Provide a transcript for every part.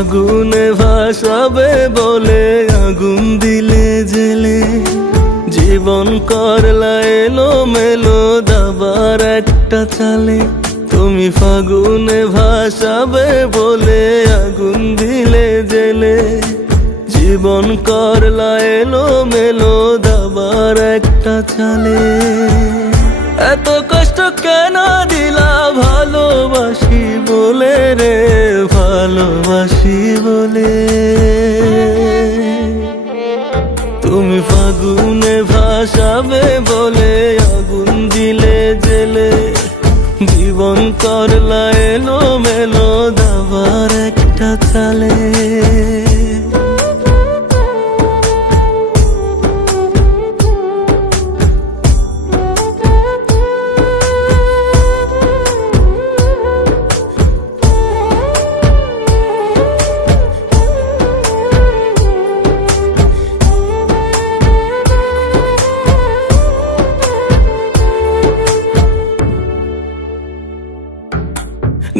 ফাগুনে ভাসাবে বলে আগুন দিলে জেলে। জীবন করলা এলো মেলো দাবার একটা চালে। তুমি ফাগুনে ভাসাবে বলে আগুন দিলে জেলে। জীবন করলা এলো মেলো দাবার একটা চালে। এত কষ্ট কেন দিলা ভালোবাসি বলে রে? ভালোবাসি বলে। তুমি ফাগুনে ভাসাবে বলে আগুন দিলে জেলে। জীবন করলা এলো মেলো দাবার একটা চালে।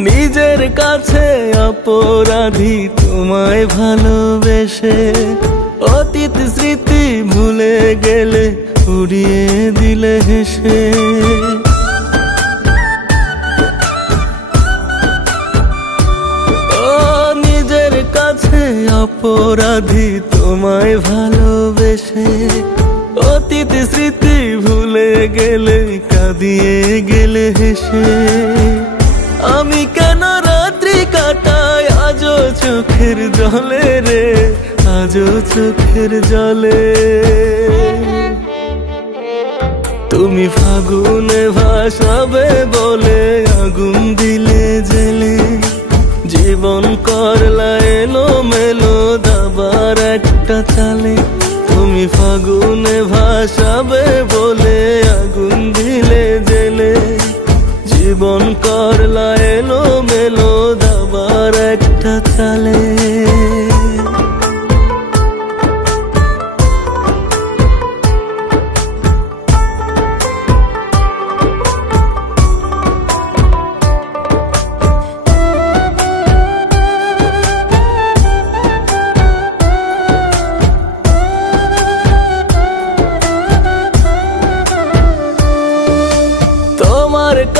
নিজের কাছে অপরাধী তোমায় ভালোবেসে অতীত স্মৃতি ভুলে গেলে উড়িয়ে দিলে হেসে। নিজের কাছে অপরাধী তোমায় ভালোবেসে অতীত স্মৃতি ভুলে গেলে কাঁদিয়ে গেলে হেসে। আমি কেন রাত্রি কাটাই? আজও চোখের জলে রে, আজও চোখের জলে। তুমি ফাগুনে ভাসাবে বলে আগুন দিলে জেলে। জীবন করলা এলো মেলো দাবার একটা চালে। তুমি ফাগুনে ভাসাবে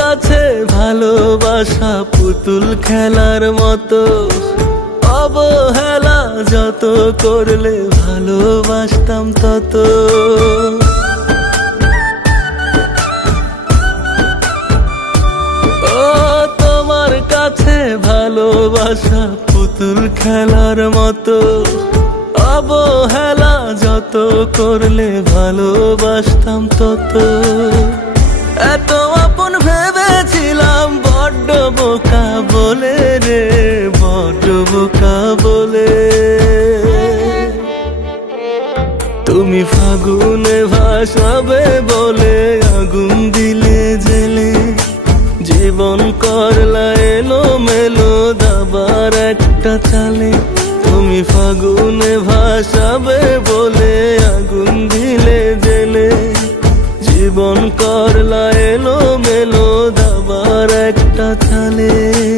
কাছে ভালোবাসা পুতুল খেলার মতো। অবহেলা যত করলে ভালোবাসতাম তত। ও, তোমার কাছে ভালোবাসা পুতুল খেলার মতো। অবহেলা যত করলে ভালোবাসতাম তত। এত বোকা বলে রে, বড্ড বোকা বলে। তুমি ফাগুনে ভাসাবে বলে আগুন দিলে জেলে। জীবন করলা এলো মেলো দাবার একটা চালে তুমি ফাগুনে ভাসাবে বলে আগুন দিলে জেলে। জীবন করলা এলো মেলো দাবার একটা কাঁঠালে